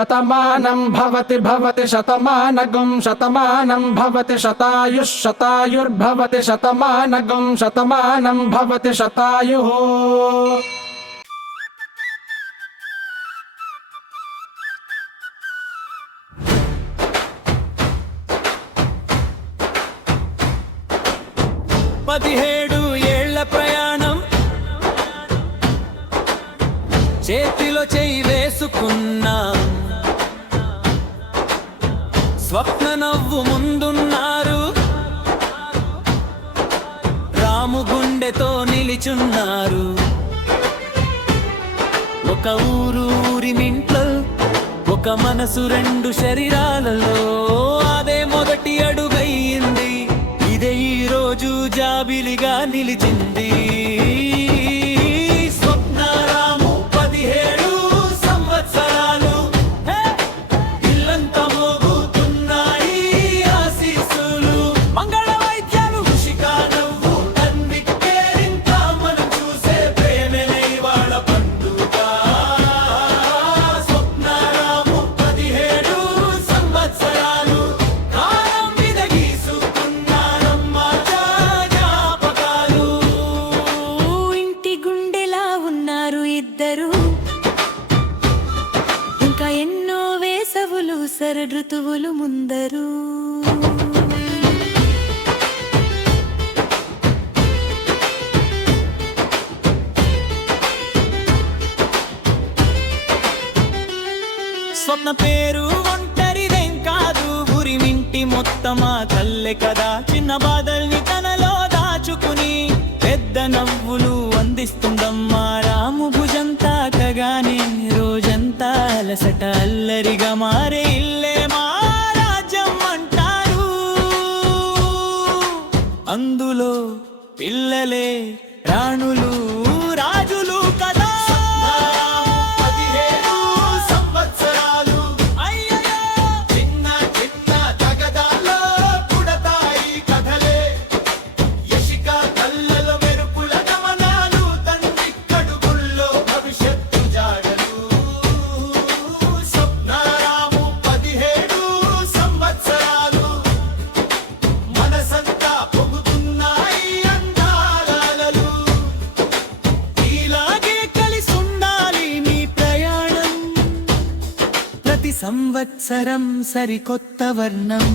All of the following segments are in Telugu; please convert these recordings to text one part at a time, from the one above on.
शतमानं भवति भवति शतमानगं शतमानं भवति शतायुः शतायुर्भवति शतमानगं शतमानं भवति शतायुः। పదిహేడు ఏళ్ల ప్రయాణం చేతిలో చెయ్యి వేసుకున్నా స్వప్న నవ్వు ముందున్నారు రాము గుండెతో నిలిచున్నారు ఒక ఊరినింట్లో ఒక మనసు రెండు శరీరాలలో అదే మొదటి అడుగయ్యింది ఇదే ఈ రోజు జాబిలిగా నిలిచింది స్వప్నరాము 17 సంవత్సరాలు ఇల్లంతా మోగుతున్నాయి ఆశీస్సులు మంగళ వైద్యాలు ఖుషిగా నవ్వు కన్నికేరింత మనం చూసే ప్రేమనే వాళ్ళ పండుగ స్వప్నరాము 17 సంవత్సరాలు కాలం మీద గీసుకున్నారమ్మ జ్ఞాపకాలు ఇంటి గుండెలా ఉన్నారు ఇద్దరు ఇంకా ఎన్నో వేసవులు శరదృతువులు ముందరు స్వప్న పేరు ఒంటరిదేం కాదు ఊరిమింటి మొత్తమా తల్లే కదా చిన్న బాధల్ని తనలో దాచుకుని పెద్ద నవ్వులు అందిస్తుందమ్మా రాము భుజం తాకగానే రోజంతా అలసట అల్లరిగా మారే ఇల్లే మా రాజ్యం అంటారు అందులో పిల్లలే రాణులు రాజులు కదా సంవత్సరం సరికొత్త వర్ణం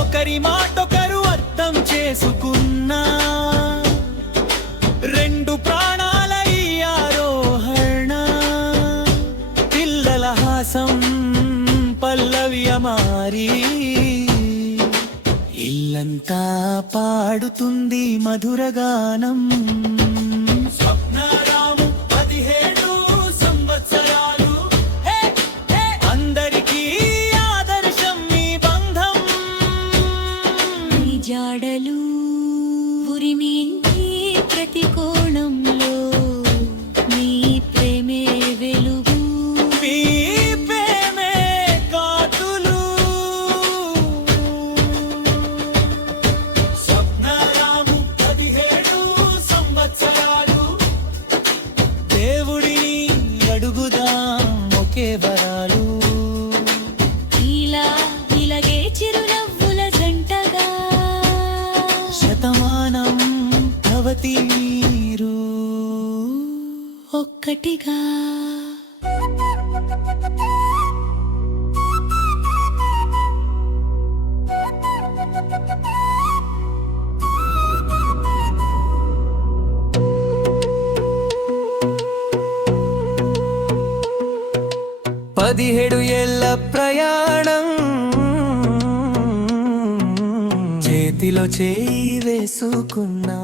ఒకరి మాటొకరు అర్థం చేసుకున్నా రెండు ప్రాణాల ఈ ఆరోహణ పిల్లల హాసం పల్లవియ మారి ఇల్లంతా పాడుతుంది మధురగానం స్వప్నరాము 17 సంవత్సరాలు అందరికీ జాడలు ఉరిమి ప్రతి కోణంలో నీ ప్రేమే వెలుగు మీ ప్రేమే కాతులు స్వప్నరాము 17 సంవత్సరాలు దేవుడిని అడుగుదాం ఒకే వరాలు ఇలాగే చిరునవ్వుల జంటగా శతమానం భవతి మీరు ఒక్కటిగా పదిహేడు ఏళ్ల ప్రయాణం చేతిలో చేయి వేసుకున్నా